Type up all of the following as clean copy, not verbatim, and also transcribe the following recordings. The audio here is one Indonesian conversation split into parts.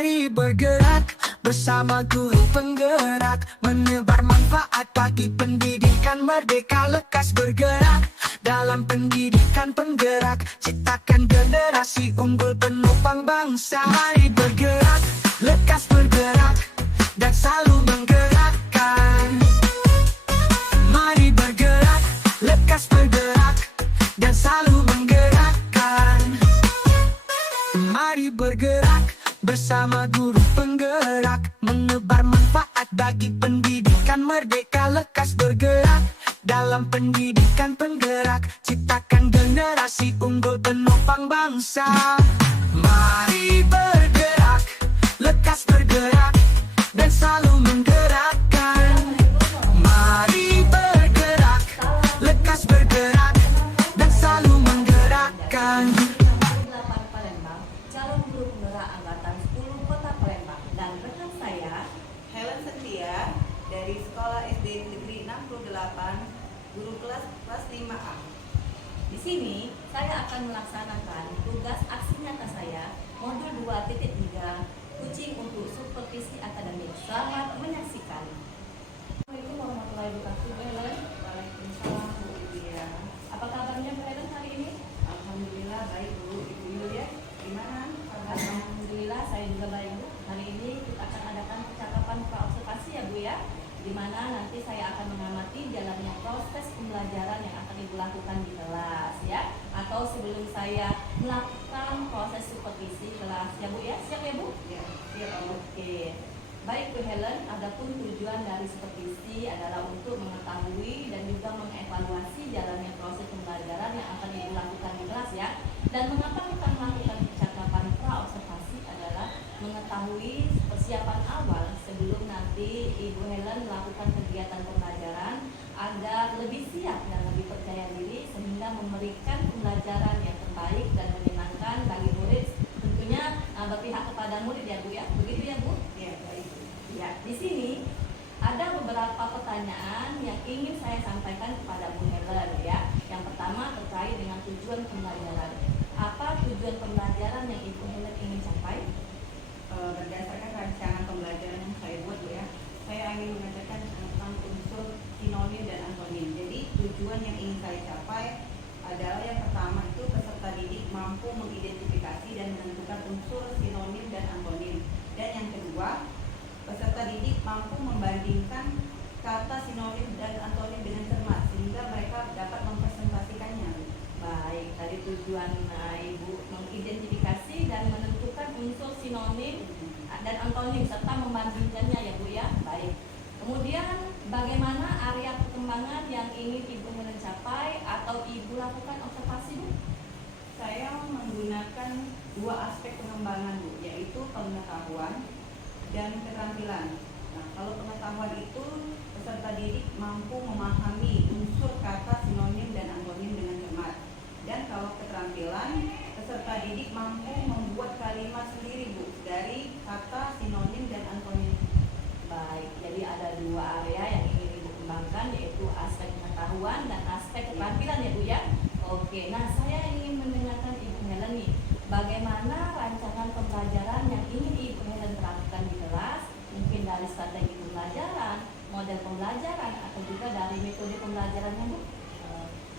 Mari bergerak bersama guru penggerak, menebar manfaat bagi pendidikan merdeka. Lekas bergerak dalam pendidikan penggerak, ciptakan generasi unggul penopang bangsa. Mari bergerak, lekas bergerak, dan selalu menggerakkan. Mari bergerak, lekas bergerak, dan selalu menggerakkan. Mari bergerak bersama guru penggerak, menebar manfaat bagi pendidikan merdeka. Lekas bergerak dalam pendidikan penggerak, ciptakan generasi unggul penopang bangsa. Mari bergerak, lekas bergerak, dan selalu menggerakkan. Mari bergerak, lekas bergerak, dan selalu menggerakkan. Palembang, calon guru penggerak angkatan 10 Kota Palembang, dan rekan saya Helen Setia dari Sekolah SD Negeri 68, guru kelas 5A. di sini saya akan melaksanakan tugas aksi nyata saya modul 2.3 Kucing untuk Supervisi Akademik. Selamat menyaksikan. Assalamualaikum warahmatullahi wabarakatuh, Bu Helen. Waalaikumsalam Bu Yulia. Apa kabarnya Bu Helen hari ini? Alhamdulillah baik Bu. Ibu Yulia gimana kabarnya? Alhamdulillah saya juga baik Bu. Hari ini kita akan adakan percakapan praobservasi ya Bu ya, di mana nanti saya akan mengamati jalannya proses pembelajaran yang akan Ibu lakukan di kelas ya, atau sebelum saya melakukan proses supervisi kelas ya Bu ya. Siap ya Bu? Ya, siap Bu. Oke. Baik Bu Helen, adapun tujuan dari supervisi adalah untuk mengetahui dan juga mengevaluasi jalannya proses pembelajaran yang akan Ibu lakukan di kelas ya. Dan mengapa kita melakukan percakapan praobservasi adalah mengetahui persiapan awal sebelum nanti Ibu Helen melakukan kegiatan pembelajaran agar lebih siap dan lebih percaya diri sehingga memberikan pembelajaran yang terbaik dan menyenangkan bagi murid, tentunya berpihak kepada murid ya Bu ya. Begitu ya Bu? Ya, baik Bu. Ya, di sini ada beberapa pertanyaan yang ingin saya sampaikan kepada Bu Helen ya. Yang pertama terkait dengan tujuan pembelajaran. Apa tujuan pembelajaran yang Ibu Helen ingin capai? Berdasarkan rancangan pembelajaran yang saya buat Bu ya, saya ingin mengajarkan tentang unsur sinonim dan antonim. Jadi tujuan yang ingin saya capai adalah yang pertama itu peserta didik mampu mengidentifikasi dan menentukan unsur sinonim dan antonim. Dan yang kedua, peserta didik mampu membandingkan kata sinonim dan antonim dengan cermat sehingga mereka dapat mempresentasikannya. Baik, tadi tujuan Ibu mengidentifikasi dan menentukan unsur sinonim dan antonim serta membandingkannya ya Bu ya. Baik. Kemudian bagaimana area perkembangan yang ingin Ibu Helen capai atau Ibu lakukan observasi Bu? Saya menggunakan dua aspek pengembangan Bu, yaitu pengetahuan dan keterampilan. Nah, kalau pengetahuan itu peserta didik mampu memahami unsur kata sinonim dan antonim dengan cermat. Dan kalau keterampilan, peserta didik mampu membuat kalimat sendiri Bu dari kata sinonim dan antonim. Baik, jadi ada dua area yang ingin Ibu kembangkan, yaitu aspek pengetahuan dan aspek keterampilan ya Bu ya. Oke, nah saya ingin mendengarkan Ibu Helen nih, bagaimana rancangan pembelajaran yang ingin Ibu Helen terapkan di kelas, mungkin dari strategi pembelajaran, model pembelajaran, atau juga dari metode pembelajarannya Bu?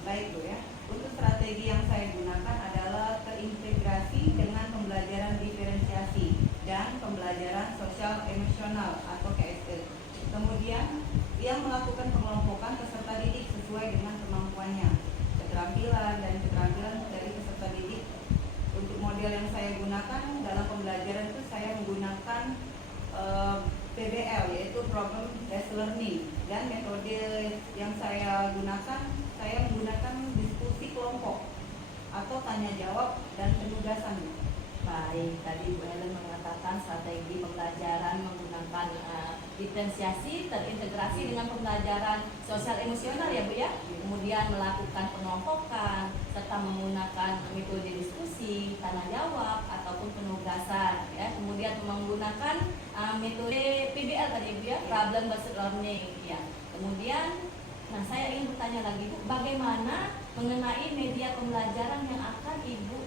Baik Bu ya, untuk strategi yang saya gunakan adalah terintegrasi dengan pembelajaran diferensiasi dan pembelajaran sosial emosional atau KSE. Kemudian, yang melakukan pengelompokan peserta didik sesuai dengan kemampuannya, keterampilan dan keterampilan dari peserta didik. Untuk model yang saya gunakan dalam pembelajaran itu saya menggunakan PBL, yaitu Problem Based Learning, dan metode yang saya gunakan, saya menggunakan diskusi kelompok atau tanya jawab dan penugasan. Baik, tadi Bu Helen mengatakan strategi pembelajaran menggunakan diferensiasi terintegrasi dengan pembelajaran sosial emosional ya Bu ya. Kemudian melakukan pengelompokan serta menggunakan metode diskusi, tanya jawab ataupun penugasan ya. Kemudian menggunakan metode PBL tadi Bu ya, Problem Based Learning ya. Kemudian saya ingin bertanya lagi Bu, bagaimana mengenai media pembelajaran yang akan Ibu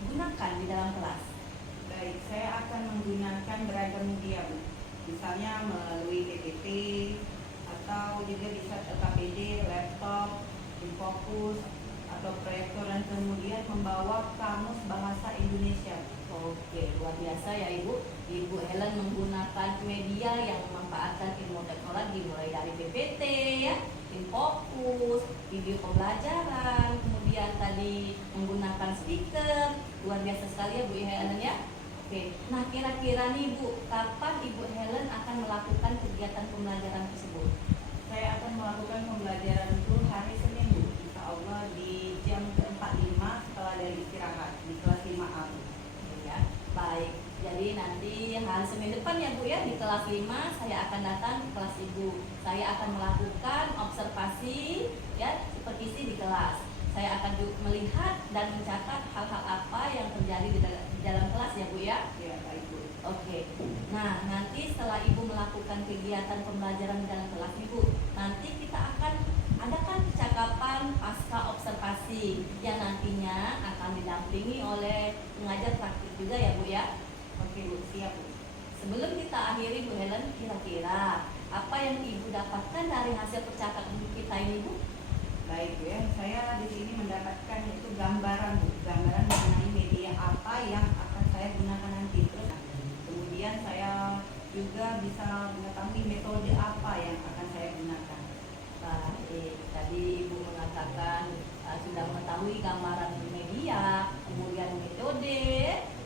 gunakan di dalam kelas? Baik, saya akan menggunakan beragam media, Bu. Misalnya melalui PPT atau juga bisa LKPD, laptop, infocus atau proyektor, dan kemudian membawa kamus bahasa Indonesia. Oke, luar biasa ya Ibu. Ibu Helen menggunakan media yang memanfaatkan ilmu teknologi mulai dari PPT ya, infocus, video pembelajaran, kemudian tadi menggunakan speaker. Luar biasa sekali ya Bu Helen ya. Oke, nah kira-kira nih Bu, kapan Ibu Helen akan melakukan kegiatan pembelajaran tersebut? Saya akan melakukan pembelajaran itu hari Senin, Bu. Insya Allah di jam ke-45 setelah dari istirahat di kelas 5A. Ya, baik. Jadi nanti hari Senin depan ya Bu ya, di kelas 5 saya akan datang ke kelas Ibu. Saya akan melakukan observasi ya, supervisi di kelas. Saya akan melihat dan mencatat hal-hal apa yang terjadi di dalam kelas ya Bu ya. Ya, baik, Bu. Oke. Nah, nanti setelah Ibu melakukan kegiatan pembelajaran di dalam kelas Ibu, nanti kita akan adakan percakapan pasca observasi yang nantinya akan didampingi oleh pengajar praktik juga ya Bu ya. Oke, Bu, siap, Bu. Sebelum kita akhiri Bu Helen, kira-kira apa yang Ibu dapatkan dari hasil percakapan kita ini Bu? Baik, Bu ya. Saya di sini mendapatkan itu gambaran, Bu. Gambaran mengenai media apa yang akan saya gunakan nanti. Terus kemudian saya juga bisa mengetahui metode apa yang akan saya gunakan. Baik, tadi Ibu mengatakan sudah mengetahui gambaran media, kemudian metode.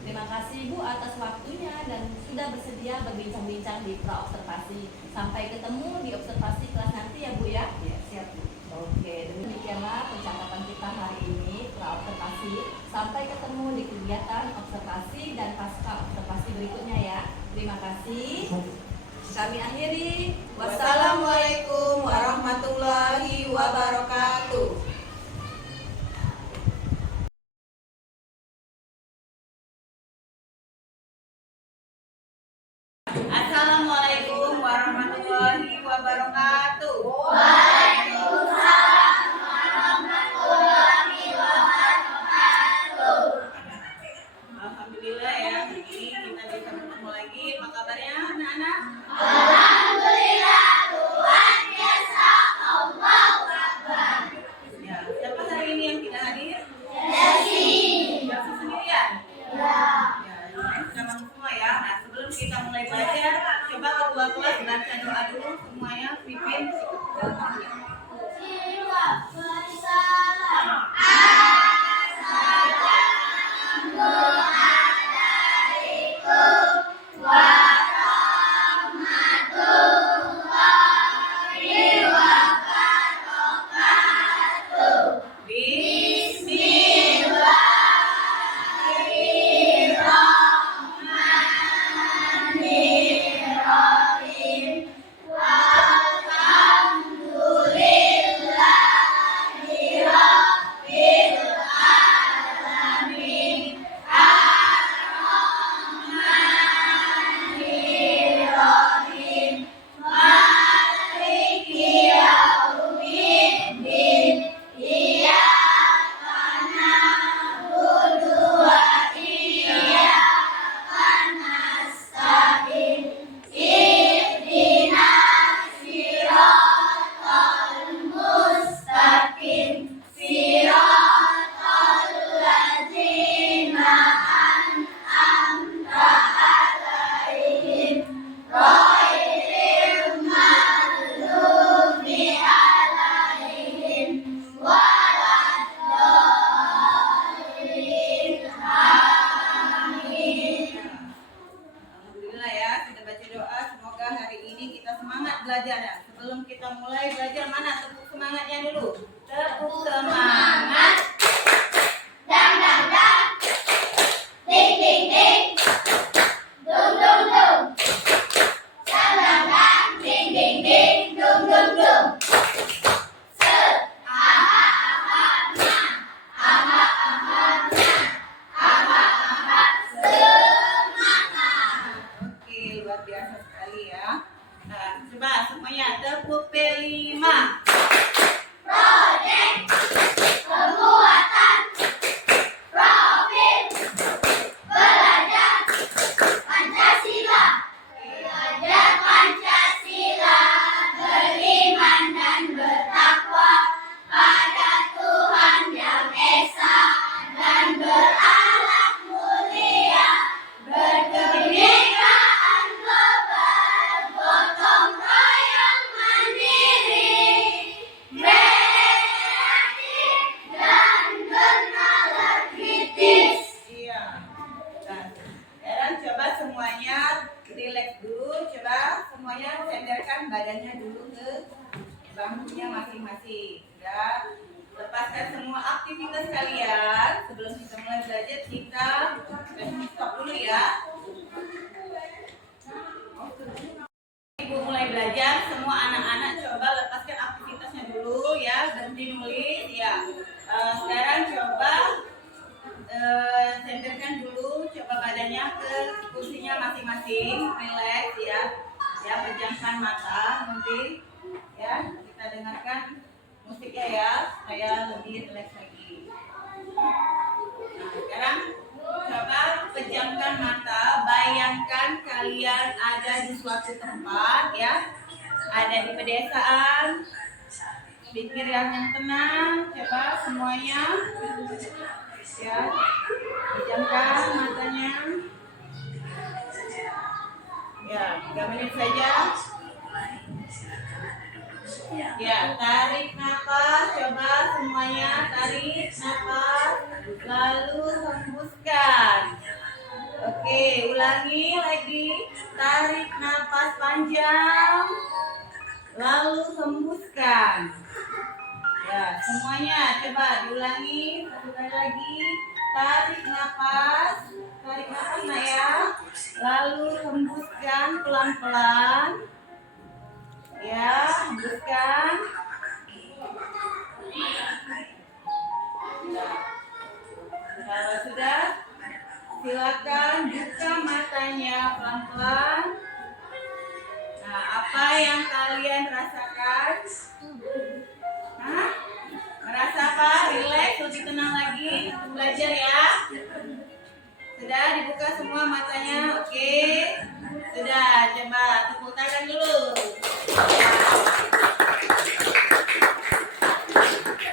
Terima kasih Bu atas waktunya dan sudah bersedia berbincang-bincang di pra-observasi. Sampai ketemu di observasi kelas nanti ya Bu ya. Ya, siap, Bu. Oke, demikianlah percakapan kita hari ini pra-observasi. Sampai ketemu di kegiatan observasi dan pasca observasi berikutnya ya. Terima kasih. Kami akhiri. Wassalamualaikum warahmatullahi wabarakatuh. Assalamualaikum warahmatullahi wabarakatuh. Alhamdulillah ya, hari ini kita bisa bertemu lagi. Apa kabarnya anak-anak? Ya, siapa hari ini yang tidak hadir? Desi sendirian? Ya, selamat semua ya. Nah, sebelum kita mulai belajar, coba ketua kelas baca doa dulu semuanya. Pipin. Alhamdulillah ya, sudah baca doa. Semoga hari ini kita semangat belajar ya. Sebelum kita mulai belajar, mana tepuk semangatnya dulu? Tepuk semangat. Oke, luar biasa sekali ya. Nah, coba semuanya tepuk P5. Project. Ya, lepaskan semua aktivitas kalian. Sebelum kita mulai belajar, kita stop dulu ya. Ibu mulai belajar, semua anak-anak coba lepaskan aktivitasnya dulu ya, berhenti nulis ya. Sekarang coba senterkan dulu, coba badannya ke kursinya masing-masing, relax ya. Ya, pejamkan mata nanti ya, kita dengarkan musiknya ya, supaya lebih relax lagi. Nah, sekarang coba pejamkan mata, bayangkan kalian ada di suatu tempat ya, ada di pedesaan, pikiran yang tenang, coba semuanya ya, pejamkan matanya ya, 3 menit saja ya. Tarik nafas, coba semuanya tarik nafas, lalu hembuskan. Oke, ulangi lagi, tarik nafas panjang, lalu hembuskan ya. Semuanya coba diulangi satu kali lagi, tarik nafas nah ya, lalu hembuskan pelan-pelan ya, hembuskan. Kalau sudah, silakan buka matanya pelan-pelan. Nah, apa yang kalian rasakan? Hah? Merasa apa? Relax, lebih tenang lagi untuk belajar ya. Sudah dibuka semua matanya, oke? Sudah, coba tepuk tangan dulu.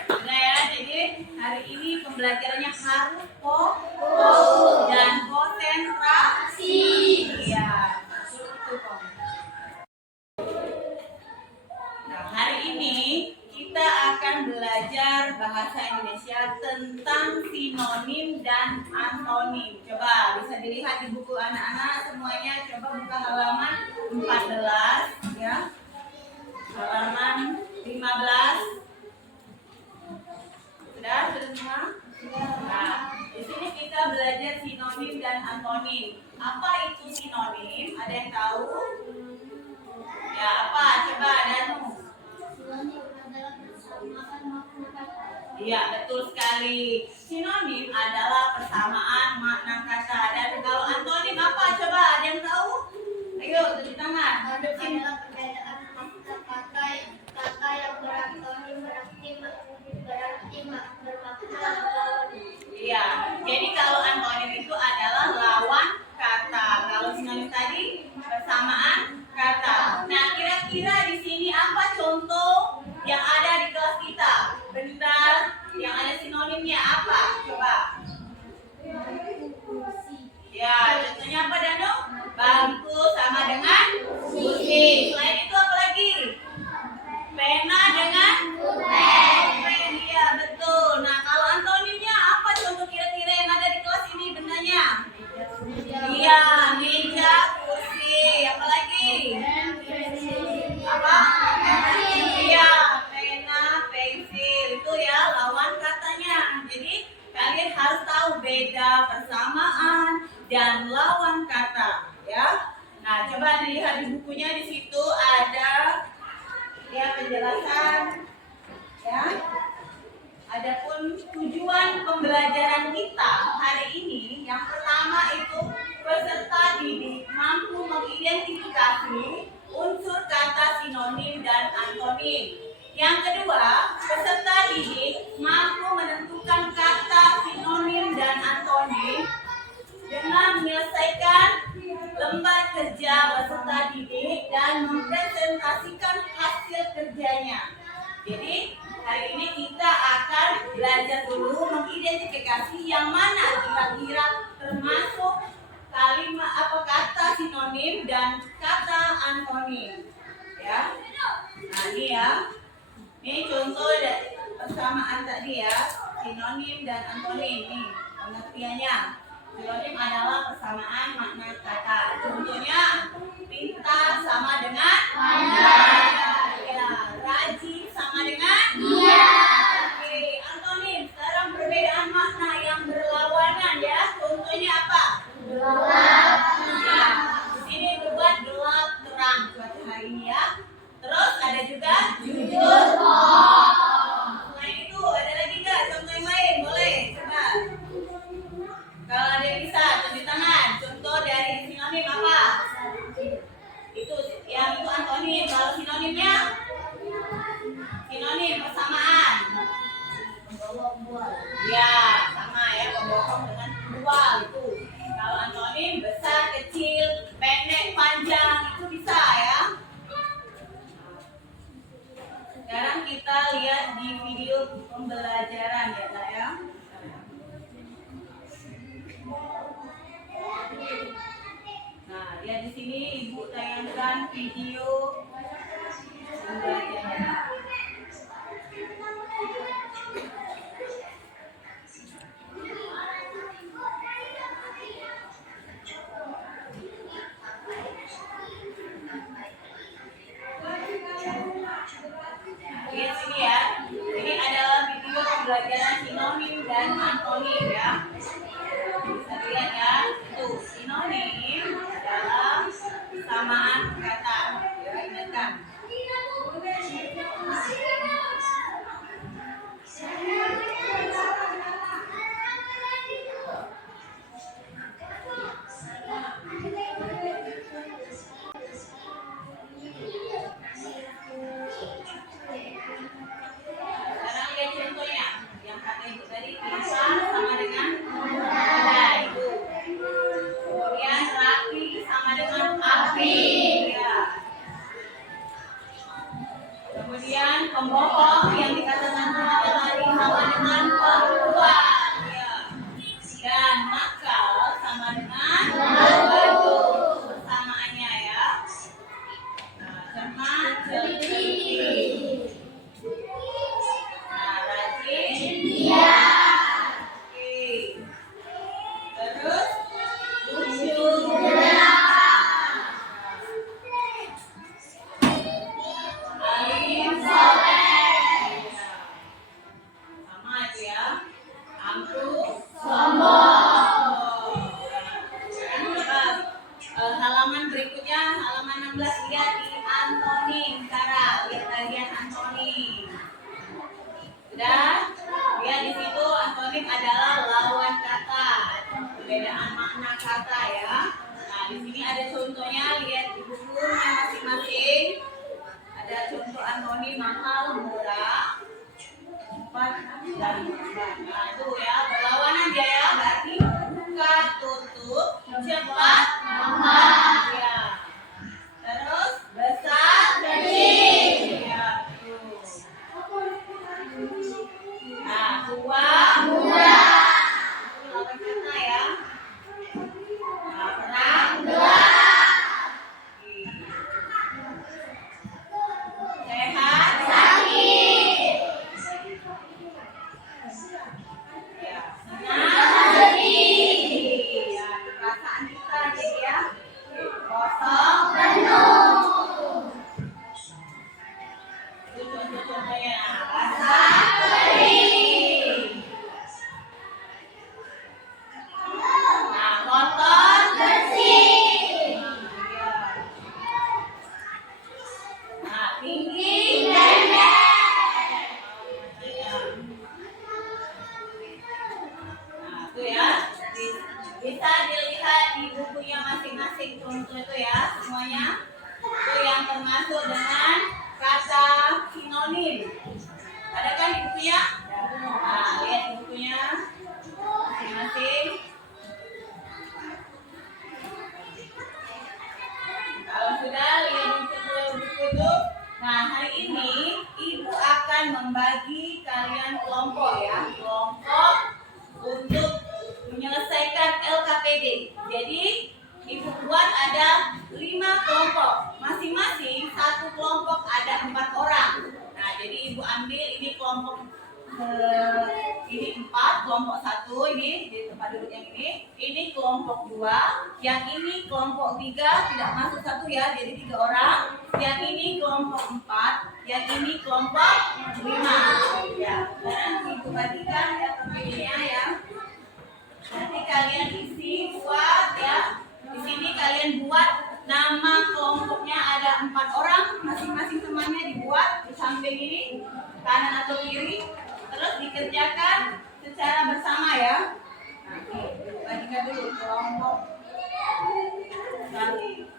Sudah ya, jadi hari ini pembelajarannya harus fokus dan konsentrasi. Iya, betul. Nah, hari ini kita akan belajar bahasa Indonesia tentang sinonim dan antonim. Coba bisa dilihat di buku anak-anak semuanya. Coba buka halaman 14 ya. Halaman 15. Sudah semua? Nah, di sini kita belajar sinonim dan antonim. Apa itu sinonim? Ada yang tahu? Ya, apa? Coba Danu. Iya, betul sekali. Sinonim adalah persamaan makna kata. Dan kalau antonim apa? Coba ada yang tahu? Ayo, tunjuk tangan. Adalah perbedaan kata yang berantonim berarti bermakna lawan. Iya, jadi kalau antonim itu adalah lawan kata. Kalau sinonim tadi persamaan kata. Nah, kira-kira di sini apa contoh yang ada di kelas kita? Bentar, yang ada sinonimnya apa? Coba. Ya, contohnya apa Danu? Bangku sama dengan kursi. Selain itu apa lagi? Pena dengan pen. Iya, betul. Nah, kalau antonimnya apa contoh kira-kira yang ada di kelas ini bendanya? Iya, meja, kursi. Apa lagi? Apa? Iya, pena, pensil. Itu ya lawan katanya. Jadi kalian harus tahu beda persamaan dan lawan kata, ya. Nah, coba dilihat di bukunya, di situ ada ya penjelasan, ya. Adapun tujuan pembelajaran kita hari ini, yang pertama itu peserta didik mampu mengidentifikasi unsur kata sinonim dan antonim. Yang kedua, peserta didik mampu menentukan kata sinonim dan antonim dengan menyelesaikan lembar kerja peserta didik dan mempresentasikan hasil kerjanya. Jadi, hari ini kita akan belajar dulu mengidentifikasi yang mana kira-kira termasuk kalimat apa kata sinonim dan kata antonim. Ya. Nah, ini ya. Ini contoh dari persamaan tadi ya, sinonim dan antonim. Nih, pengertiannya. Sinonim adalah persamaan makna kata. Contohnya, pintar sama dengan pandai. Ya, rajin sama dengan video pembelajaran ya Kak ya. Nah, lihat di sini Ibu tayangkan video pembelajaran. Lihat sini ya. Ini adalah video pembelajaran sinonim dan antonim ya. Bisa dilihat ya. Tuh, sinonim adalah samaan kata. Ya, ingatkan. Sekarang lihat contohnya. Yang kata Ibu tadi, bisa sama dengan muda itu. Kemudian rapi sama dengan api. Ya. Kemudian pembohong yang dikatakan muda tadi sama dengan perempuan. Ya. Dan nakal sama dengan batu. Persamaannya ya. Nah, cermat, cerdik. Nah, rajin. Iya. Oke. Terus lucu. Alim, soleh. Sama itu ya. Angkuh, sombong. Halaman berikutnya, halaman 16, lihat di antonim. Cara lihat bagian antonim. Sudah, lihat di situ antonim adalah lawan kata, perbedaan makna kata ya. Nah, di sini ada contohnya, lihat di bukunya masing-masing. Ada contoh antonim mahal, murah, cepat, dan lambat. Nah, itu ya, berlawanan dia ya, berarti buka, tutup, cepat, lambat. Ya. Terus besar, kecil. Ya, tuh. Nah, tua, muda. Itu lawan kata ya. Nah, perang, gelap. Sehat, sakit. Ya, senang, sedih. Ya, perasaan kita jadi ya. Kosong, penuh. Itu contoh-contohnya. Basah, kering. Nah, kotor, bersih. Nah, tinggi, pendek. Nah, itu ya. Bisa dilihat di bukunya masing-masing contoh itu ya, semuanya. Itu yang termasuk dengan kata sinonim. Ada kan di bukunya? Nah, lihat di bukunya masing-masing. Kalau sudah lihat di buku itu. Nah, hari ini Ibu akan membagi kalian kelompok ya, kelompok untuk menyelesaikan LKPD. Jadi Ibu buat ada 5 kelompok, masing-masing satu kelompok ada 4 orang. Nah, jadi Ibu ambil ini kelompok ini 4, kelompok 1 ini di tempat duduk yang ini kelompok 2, yang ini kelompok 3 tidak masuk 1 ya, jadi 3 orang. Yang ini kelompok 4, yang ini kelompok 5. Ya, sekarang Ibu bagikan LKPD-nya ya. Nanti kalian isi buat ya. Di sini kalian buat nama kelompoknya ada 4 orang, masing-masing temannya dibuat di samping ini, kanan atau kiri. Terus dikerjakan secara bersama ya. Nanti bagikan dulu kelompok. Nanti.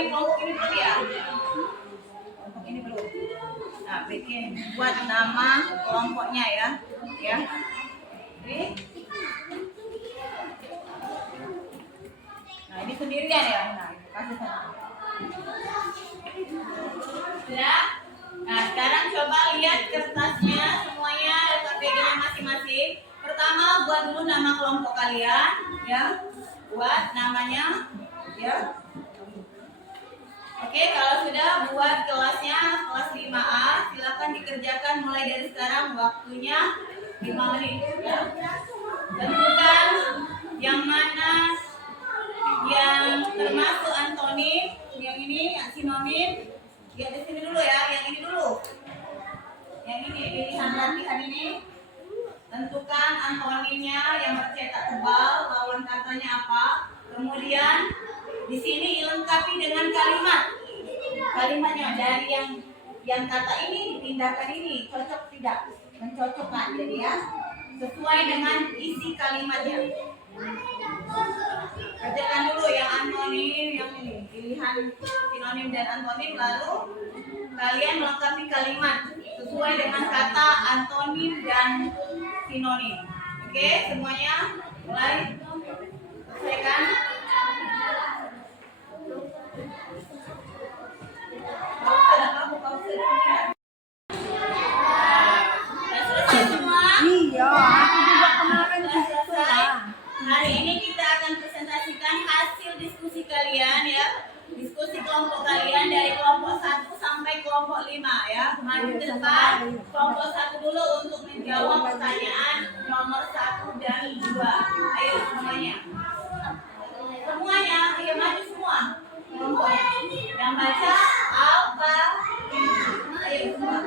nih kelompok ini belum ya? Kelompok ini belum. Nah, buat nama kelompoknya ya. Ya. Oke. Nah, ini sendirian ya. Nah, kasih sana. Sudah? Nah, sekarang coba lihat kertasnya semuanya, LKPD-nya masing-masing. Pertama, buat dulu nama kelompok kalian, ya. Buat namanya, ya. Oke, kalau sudah buat kelasnya, kelas 5A, silakan dikerjakan mulai dari sekarang, waktunya 5 menit, ya. Tentukan yang mana yang termasuk antonim, yang ini sinonim. Lihat di sini dulu ya, yang ini dulu. Yang ini pilihan latihan ini. Tentukan antonimnya yang bercetak tebal, lawan katanya apa. Kemudian di sini dilengkapi dengan kalimat. Kalimatnya dari yang kata ini dipindahkan ini, cocok tidak? Mencocokkan, jadi ya. Sesuai dengan isi kalimatnya. Kerjakan dulu yang antonim, yang ini pilihan sinonim dan antonim, lalu kalian melengkapi kalimat sesuai dengan kata antonim dan sinonim. Oke, semuanya mulai selesaikan. Sudah selesai semua? Iya, aku juga kemarin Sudah selesai. Hari ini kita akan presentasikan hasil diskusi kalian ya. Diskusi kelompok kalian dari kelompok 1 sampai kelompok 5 ya. Maju ke depan. Kelompok 1 dulu untuk menjawab pertanyaan nomor 1 dan 2. Ayo semuanya. Semuanya, ayo maju semua. Kelompoknya. Yang baca apa? Ayo semua.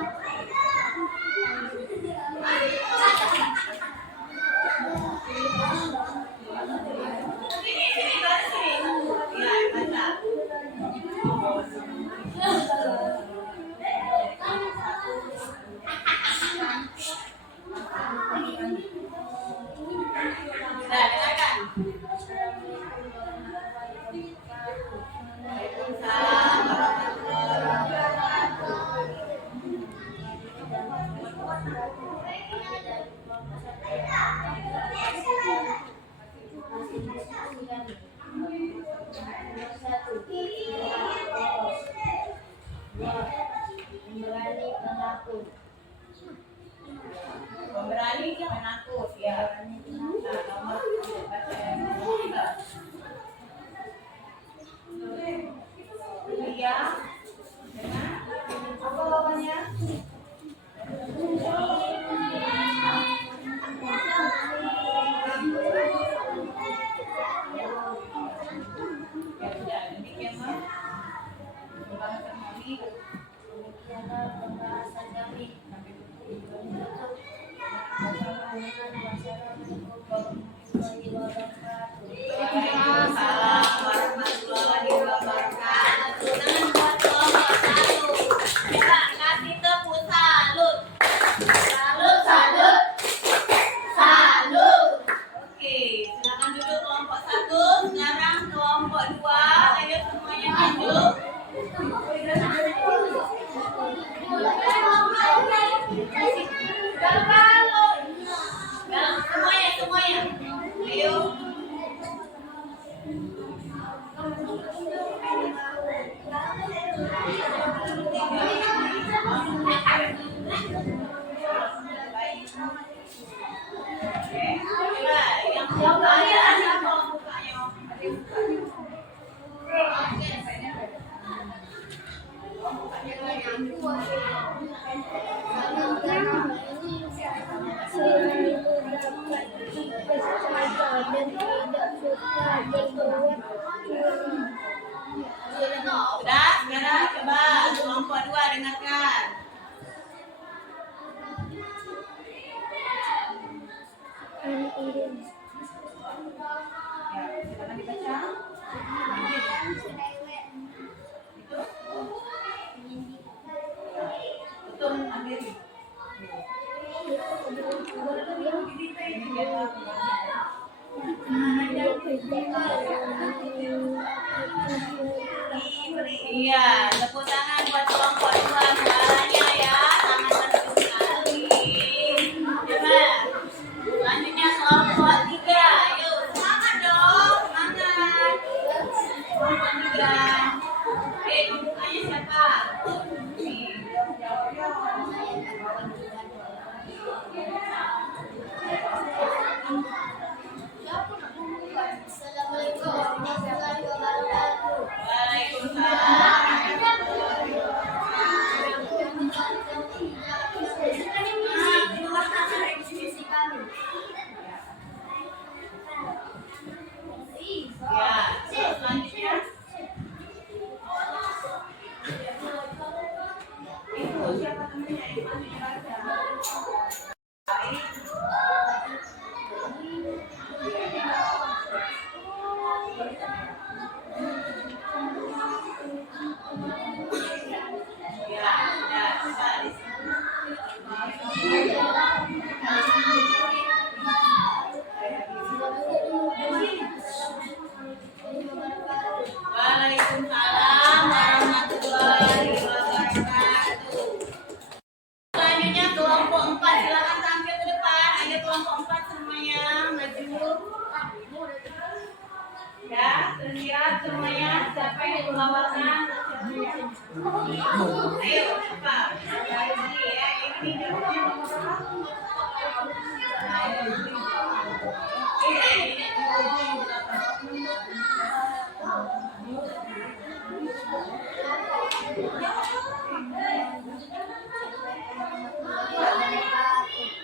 Sini, baca sini. Ya, baca. Sudah, dengarkan. Waalaikumsalam warahmatullahi wabarakatuh. Pemberani penakut ya. Nah, nomor baca yang ketiga. Iya. Dengan apa lawannya? Ya sudah, demikian mah. Pembahasan kami. Pembahasan kami. Waalaikumsalam warahmatullahi wabarakatuh. Tangan buat kelompok 1. Kita kasih tepuk salut. Salut, salut. Salut. Oke, silakan duduk kelompok 1. Sekarang kelompok 2. Ayo semuanya maju. Semuanya. Ayo. Oke, coba yang bukanya siapa bukanya? Sudah, sekarang coba kelompok 2 dengarkan. Ya, silakan dibaca. Itu. Betul, Andri. Iya, tepuk tangan buat kelompok 2 suaranya ya, sangat merdu sekali. Coba, selanjutnya kelompok 3, yuk semangat dong, semangat. Kelompok 3, oke pembukanya siapa? Nih. Assalamualaikum warahmatullahi wabarakatuh. Waalaikumsalam. Ya, selanjutnya. Itu siapa temennya yang selanjutnya baca? Ya, sudah, sudah di sini. Waalaikumsalam warahmatullahi wabarakatuh. Selanjutnya kelompok 4, silakan tampil ke depan. Ada kelompok 4 semuanya maju. Ya, siap semuanya. Siapa yang berlawanan? Ayo, cepat. Lagi ya, ini jawabnya nomor berapa?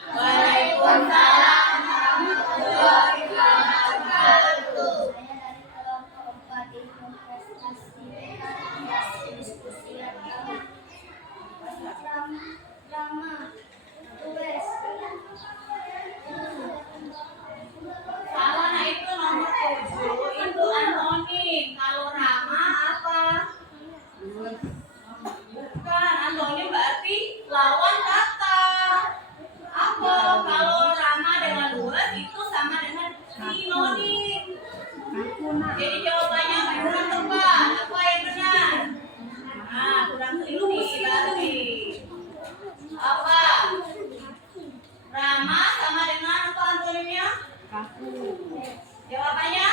Waalaikumsalam warahmatullahi wabarakatuh. Saya dari kelompok 4 ilmu prestasi diskusi drama tulis Kalau nah itu nomor 7 itu anonim. Kalau Rama apa? Bukan, anonim berarti lawan kata. Apa? Kalau Rama dengan luas itu sama dengan sinonim. Jadi jawabannya benar tepat. Apa yang benar? Nah, kurang teliti berarti. Apa? Rama sama dengan apa antonimnya? Jawabannya?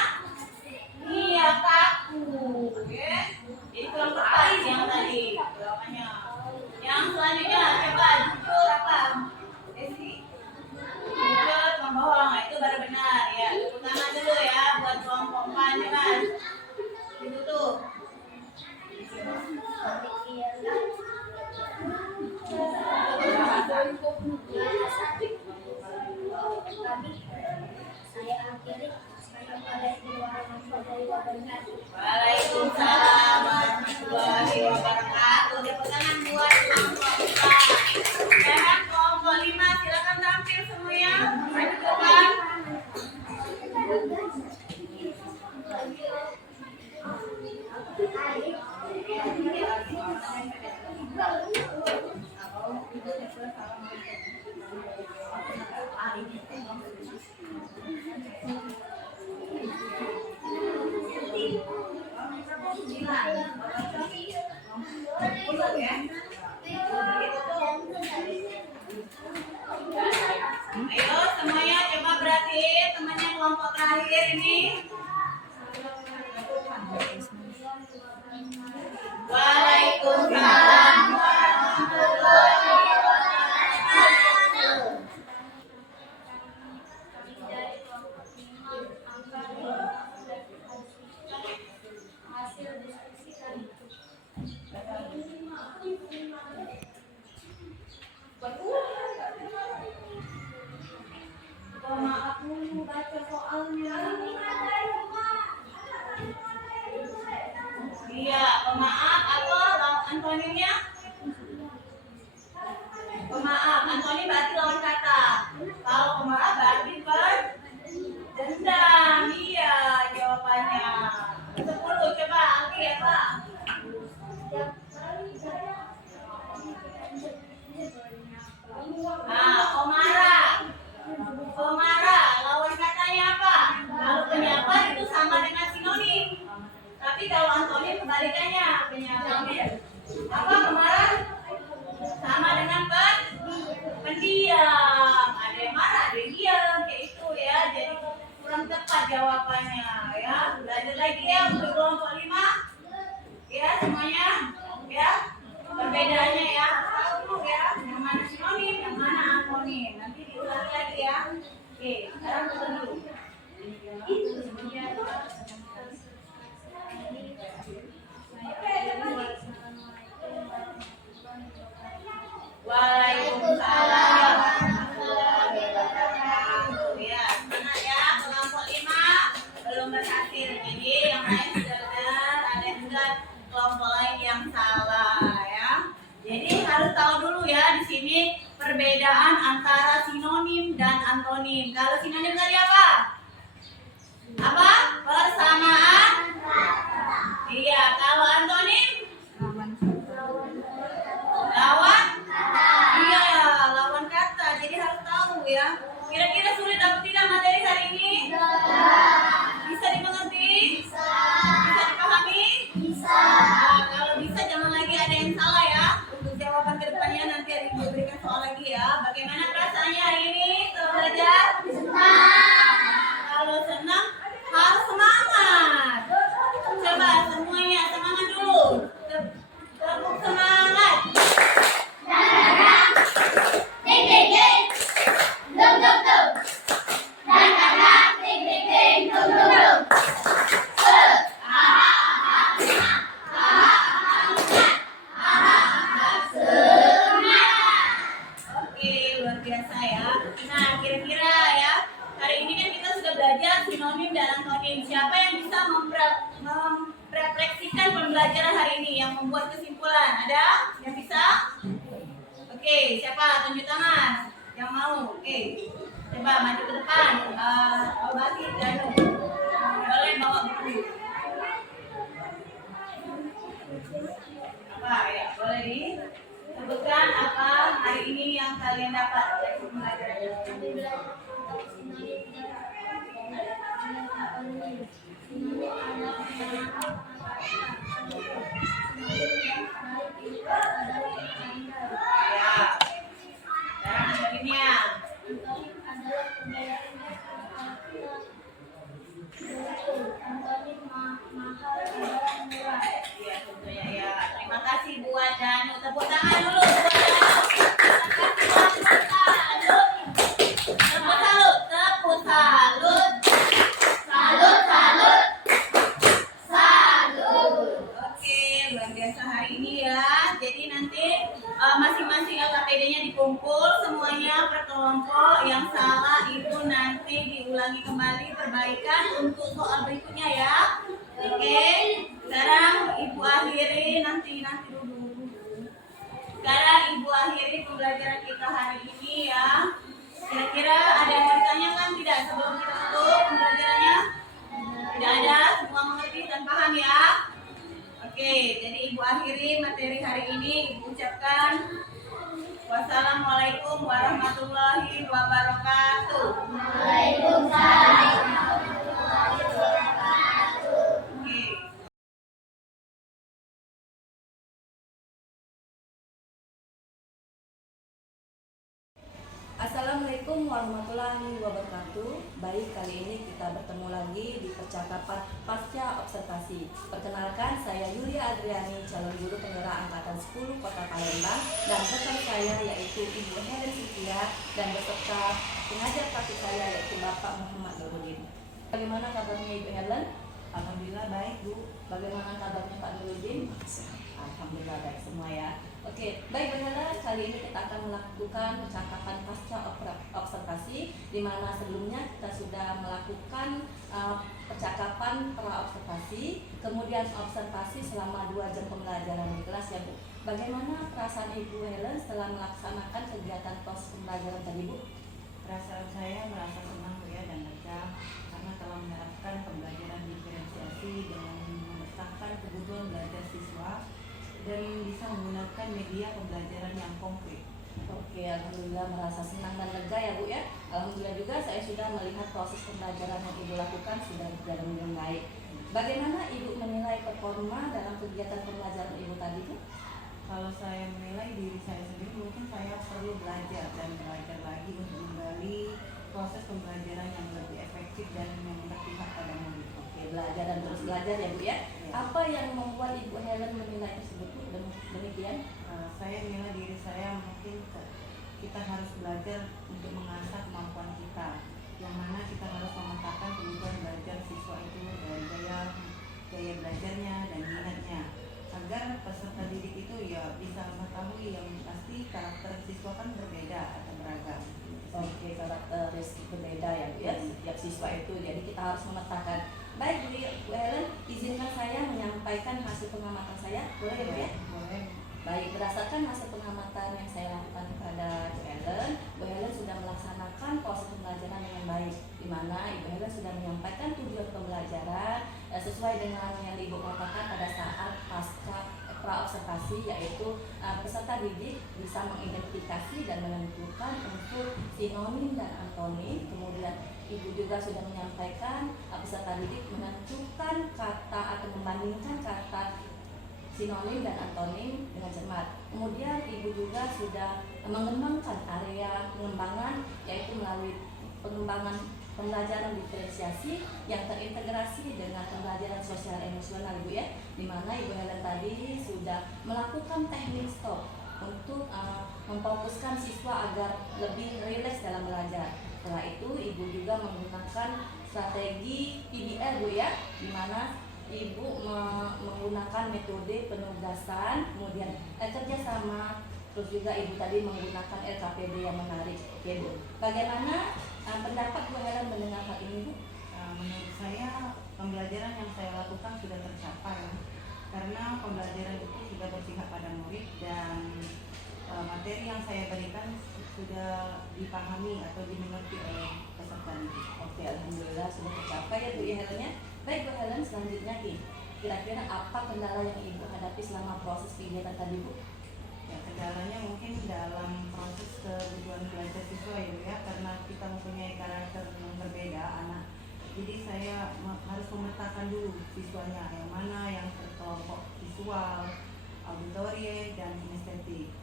Iya, kaku. Ya. Jadi kurang tepat yang tadi jawabannya. Yang selanjutnya coba jujur apa? Desi. Jujur membohong, itu baru benar ya. Tepuk tangan dulu ya buat kelompok 4 ya kan. Itu tuh. Saya akhiri. Assalamualaikum warahmatullahi wabarakatuh. Waalaikumsalam warahmatullahi wabarakatuh. Tepuk tangan buat kelompok 4. Sehat kelompok 5 silakan tampil semuanya. Maju ke depan. Ayo semuanya coba perhatiin temannya kelompok terakhir ini. Waalaikumsalam warahmatullahi wabarakatuh. Hasil diskusi kami. Maaf dulu baca soalnya. Iya, pemaaf atau antonimnya? Pemaaf, antonim berarti lawan kata. Kalau pemaaf berarti berdendam. Iya, jawabannya. 10 coba, Alki ya Pak. Nah, pemarah. Pemarah, lawan katanya apa? Kalau penyapa itu sama dengan sinonim. Tapi kalau antonim kebalikannya, penyapa Lanjut lagi ya untuk kelompok 5. Ya semuanya. Ya. Perbedaannya ya. Tahu dulu ya. Yang mana sinonim, yang mana antonim. Nanti diulangi lagi ya. Oke, sekarang kita dulu. Waalaikumsalam warahmatullahi wabarakatuh. Ya, semangat ya kelompok 5 belum berhasil. Jadi yang lain sudah benar, ada juga kelompok lain yang salah ya. Jadi harus tahu dulu ya di sini perbedaan antara sinonim dan antonim. Kalau sinonim tadi apa? Apa? Persamaan. Iya, kalau antonim lawan. Iya, lawan kata. Jadi harus tahu ya. Kira-kira sulit atau tidak materi hari ini? Bisa dimengerti? Bisa dipahami? Bisa. Nah, kalau bisa jangan lagi ada yang salah ya. Untuk jawaban kedepannya nanti ada yang diberikan soal lagi ya. Bagaimana perasaannya hari ini setelah belajar? Senang. Kalau senang harus semangat. Coba semuanya semangat dulu. Tepuk semangat. Oke, luar biasa ya. Nah, kira-kira ya, hari ini kan kita sudah belajar sinonim dan antonim. Siapa yang bisa memrefleksikan pembelajaran hari ini, yang membuat kesimpulan? Ada yang bisa? Oke, siapa? Tunjuk tangan. Yang mau? Oke. Coba maju ke depan. Basi dan boleh bawa buku. Apa ya? Boleh disebutkan apa hari ini yang kalian dapat dari pembelajarannya? Ya. Sekarang antonimnya. Iya, tentunya ya. Terima kasih buat Danu. Tepuk tangan dulu buat Danu. Tepuk salut. Tepuk salut. Salut, salut. Salut. Oke, luar biasa hari ini ya. Jadi nanti masing-masing LKPD-nya dikumpul semuanya per kelompok. Yang salah itu nanti diulangi kembali perbaikan untuk soal berikutnya ya. Oke, sekarang Ibu akhiri nanti dulu. Sekarang Ibu akhiri pembelajaran kita hari ini ya. Kira-kira ada yang mau ditanyakan tidak sebelum kita tutup pembelajarannya? Tidak ada, semua mengerti dan paham ya. Oke, jadi Ibu akhiri materi hari ini. Ibu ucapkan wassalamualaikum warahmatullahi wabarakatuh. Waalaikumsalam. Oke. Assalamualaikum warahmatullahi wabarakatuh. Baik, kali ini kita bertemu lagi di percakapan pasca observasi. Perkenalkan, saya Yulia Adriani, calon guru penggerak angkatan 10 Kota Palembang, dan rekan saya yaitu Ibu Helen Sylvia dan beserta pengajar praktik saya yaitu Bapak Muhammad Nurudin. Bagaimana kabarnya Ibu Helen? Alhamdulillah baik Bu. Bagaimana kabarnya Pak Nurudin? Alhamdulillah baik semua ya. Oke, baik Bu Helen, kali ini kita akan melakukan percakapan pasca observasi, di mana sebelumnya kita sudah melakukan percakapan pra observasi, kemudian observasi selama 2 jam pembelajaran di kelas ya Bu. Bagaimana perasaan Ibu Helen setelah melaksanakan kegiatan proses pembelajaran tadi Bu? Perasaan saya merasa senang Bu ya dan lega karena telah menerapkan pembelajaran diferensiasi dengan memetakan kebutuhan belajar siswa dan bisa menggunakan media pembelajaran yang konkret. Oke, alhamdulillah merasa senang dan lega ya Bu ya. Alhamdulillah juga saya sudah melihat proses pembelajaran yang Ibu lakukan sudah berjalan dengan baik. Bagaimana Ibu menilai performa dalam kegiatan pembelajaran Ibu tadi Bu? Kalau saya menilai diri saya sendiri, mungkin saya perlu belajar dan belajar lagi untuk menggali proses pembelajaran yang lebih efektif dan yang berpihak pada murid. Oke, belajar dan terus belajar ya Bu ya. Ya. Apa yang membuat Ibu Helen menilai tersebut Bu? Demikian. Saya menilai diri saya mungkin kita harus belajar untuk mengasah kemampuan kita, yang mana kita harus memetakan kebutuhan belajar siswa itu dari gaya belajarnya dan minatnya, agar peserta didik itu ya bisa mengetahui yang pasti karakter siswa kan berbeda atau beragam. Oke, karakteristik berbeda ya Bu ya, setiap siswa itu. Jadi kita harus memetakan. Baik Bu Helen, izinkan saya menyampaikan hasil pengamatan saya. Boleh ya Bu ya? Boleh. Baik, berdasarkan hasil pengamatan yang saya lakukan kepada Bu Helen sudah melaksanakan proses pembelajaran dengan baik, di mana Ibu Helen sudah menyampaikan tujuan pembelajaran sesuai dengan yang Ibu katakan pada saat pasca praobservasi, yaitu peserta didik bisa mengidentifikasi dan menentukan unsur sinonim dan antonim. Kemudian Ibu juga sudah menyampaikan peserta didik menentukan kata atau membandingkan kata sinonim dan antonim dengan cermat. Kemudian Ibu juga sudah mengembangkan area pengembangan, yaitu melalui pengembangan pembelajaran diferensiasi yang terintegrasi dengan pembelajaran sosial emosional Ibu ya, di mana Ibu Helen tadi sudah melakukan teknik stop untuk memfokuskan siswa agar lebih rileks dalam belajar. Setelah itu Ibu juga menggunakan strategi PBL Bu ya, di mana Ibu menggunakan metode penugasan, kemudian kerjasama, terus juga Ibu tadi menggunakan LKPD yang menarik. Oke Bu, bagaimana pendapat Bu Helen mendengar hal ini Bu? Menurut saya pembelajaran yang saya lakukan sudah tercapai, karena pembelajaran itu sudah berpihak pada murid dan materi yang saya berikan sudah dipahami atau dimengerti oleh peserta didik. Oke, alhamdulillah sudah tercapai ya Bu Helen ya. Baik Bu Helen, selanjutnya kira-kira apa kendala yang Ibu hadapi selama proses kegiatan tadi Bu? Ya, kendalanya mungkin dalam proses kebutuhan belajar siswa ya Bu ya, karena kita mempunyai karakter yang berbeda anak. Jadi saya harus memetakan dulu siswanya, yang mana yang berkelompok visual, auditory, dan kinestetik,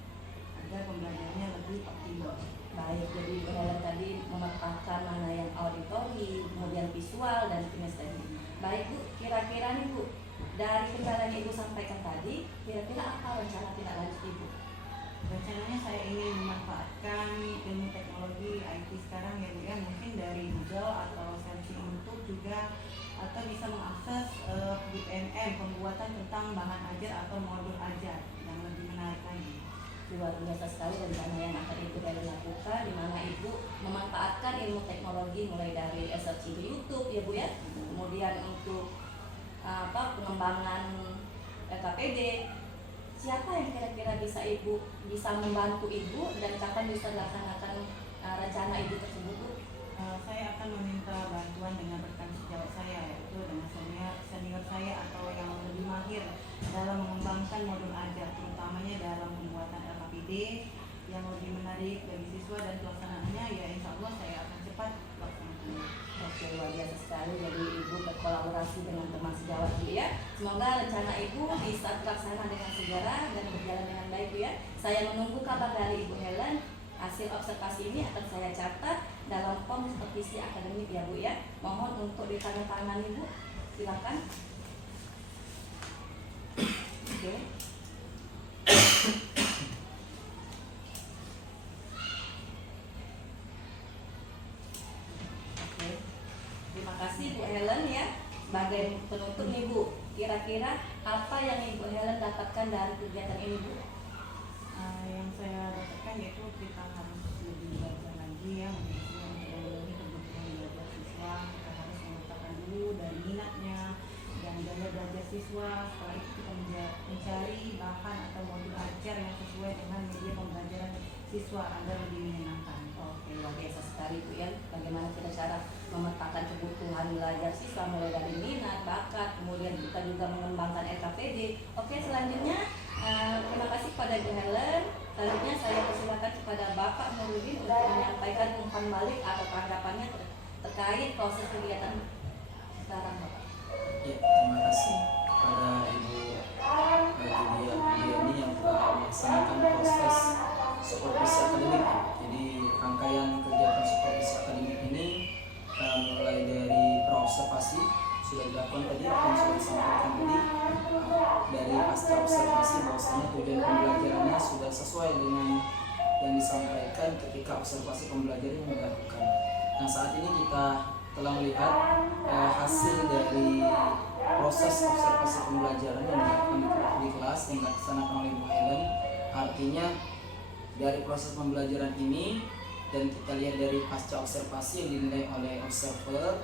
agar pembelajarannya lebih optimal. Baik, jadi Bu Helen tadi memetakan mana yang auditori, kemudian visual, dan kinestetik. Baik Bu, kira-kira nih Bu, dari kendala yang Ibu sampaikan tadi, kira-kira apa rencana tindak lanjut Ibu? Rencananya saya ingin memanfaatkan ilmu teknologi IT sekarang ya Bu ya, mungkin dari Google atau searching YouTube juga, atau bisa mengakses BMM, pembuatan tentang bahan ajar atau modul ajar yang lebih menarik lagi. Luar biasa sekali rencana yang akan Ibu Helen lakukan, di mana Ibu memanfaatkan ilmu teknologi mulai dari searching di YouTube ya Bu ya, kemudian untuk pengembangan LKPD. Siapa yang kira-kira bisa membantu Ibu dan kapan bisa dilaksanakan rencana Ibu tersebut Bu? Saya akan meminta bantuan dengan rekan sejawat saya, yaitu dengan senior saya atau yang lebih mahir dalam mengembangkan modul ajar, terutamanya dalam pembuatan LKPD yang lebih menarik bagi siswa, dan pelaksanaannya ya insya Allah saya akan cepat melaksanakannya. Oke, luar biasa sekali. Jadi Ibu berkolaborasi dengan teman sejawat Bu ya. Semoga rencana Ibu bisa terlaksana dengan segera dan berjalan dengan baik Bu ya. Saya menunggu kabar dari Ibu Helen. Hasil observasi ini akan saya catat dalam form supervisi akademik ya Bu ya. Mohon untuk ditandatangani Bu. Silakan. Oke. Terima kasih Bu Helen ya. Sebagai penutup nih Bu, kira-kira apa yang Ibu Helen dapatkan dari kegiatan ini Bu? Yang saya dapatkan yaitu kita harus lebih belajar lagi ya, memenuhi kebutuhan belajar siswa. Kita harus memetakan dulu dari minatnya dan gaya belajar siswa. Setelah itu kita mencari bahan atau modul ajar yang sesuai dengan media pembelajaran siswa agar lebih menyenangkan. Oke, luar biasa sekali Bu ya. Bagaimana kita cara memetakan kebutuhan belajar siswa mulai dari minat, bakat, kemudian kita juga mengembangkan LKPD. Oke, selanjutnya terima kasih kepada Bu Helen. Selanjutnya saya persilakan kepada Bapak Nurudin untuk menyampaikan umpan balik atau tanggapannya terkait proses kegiatan sekarang Bapak. Ya, terima kasih kepada Ibu Juliani yang telah melaksanakan proses supervisi akademik. Jadi rangkaian kegiatan supervisi akademik ini mulai dari praobservasi sudah dilakukan pasca observasi bahwasanya tujuan pembelajarannya sudah sesuai dengan yang disampaikan ketika observasi pembelajaran yang dilakukan. Nah, saat ini kita telah melihat hasil dari proses observasi pembelajaran yang dilakukan di kelas yang dilaksanakan oleh Bu Helen. Artinya dari proses pembelajaran ini dan kita lihat dari pasca observasi yang dinilai oleh observer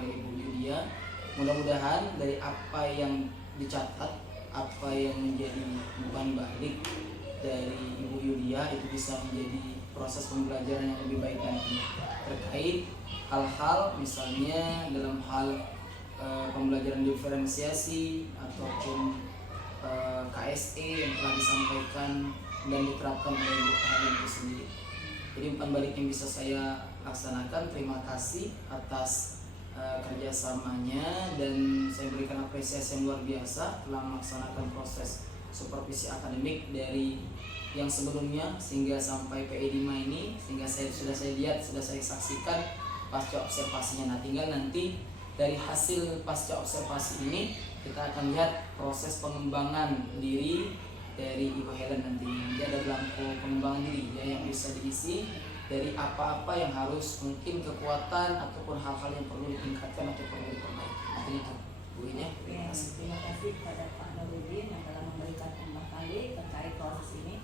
oleh Ibu Yulia, mudah-mudahan dari apa yang dicatat, apa yang menjadi beban balik dari Ibu Yulia itu bisa menjadi proses pembelajaran yang lebih baik nanti terkait hal-hal misalnya dalam hal pembelajaran diferensiasi ataupun KSE yang telah disampaikan dan diterapkan oleh Ibu Helen itu sendiri. Jadi umpan balik yang bisa saya laksanakan, terima kasih atas kerjasamanya dan saya berikan apresiasi yang luar biasa telah melaksanakan proses supervisi akademik dari yang sebelumnya sehingga sampai PE 5 ini, sehingga sudah saya lihat, sudah saya saksikan pasca observasinya. Nah, tinggal nanti dari hasil pasca observasi ini kita akan lihat proses pengembangan diri dari Ibu Helen nantinya. Nanti ada belangko pengembangan diri ya, yang bisa diisi dari apa-apa yang harus mungkin kekuatan ataupun hal-hal yang perlu ditingkatkan atau perlu diperbaiki. Nanti itu Bu ya. Terima kasih. Terima kasih kepada Pak Nurudin yang telah memberikan umpan balik terkait proses ini.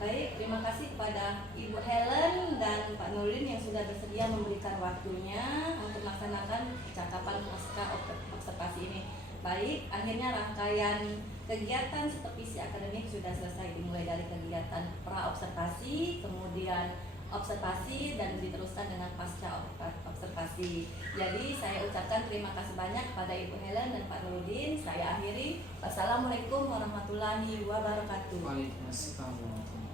Baik, terima kasih kepada Ibu Helen dan Pak Nurudin yang sudah bersedia memberikan waktunya untuk melaksanakan percakapan pasca observasi ini. Baik, akhirnya rangkaian kegiatan supervisi akademik sudah selesai, dimulai dari kegiatan pra-observasi, kemudian observasi dan diteruskan dengan pasca observasi. Jadi saya ucapkan terima kasih banyak kepada Ibu Helen dan Pak Nurudin. Saya akhiri. Wassalamualaikum warahmatullahi wabarakatuh. Waalaikumsalam warahmatullahi wabarakatuh.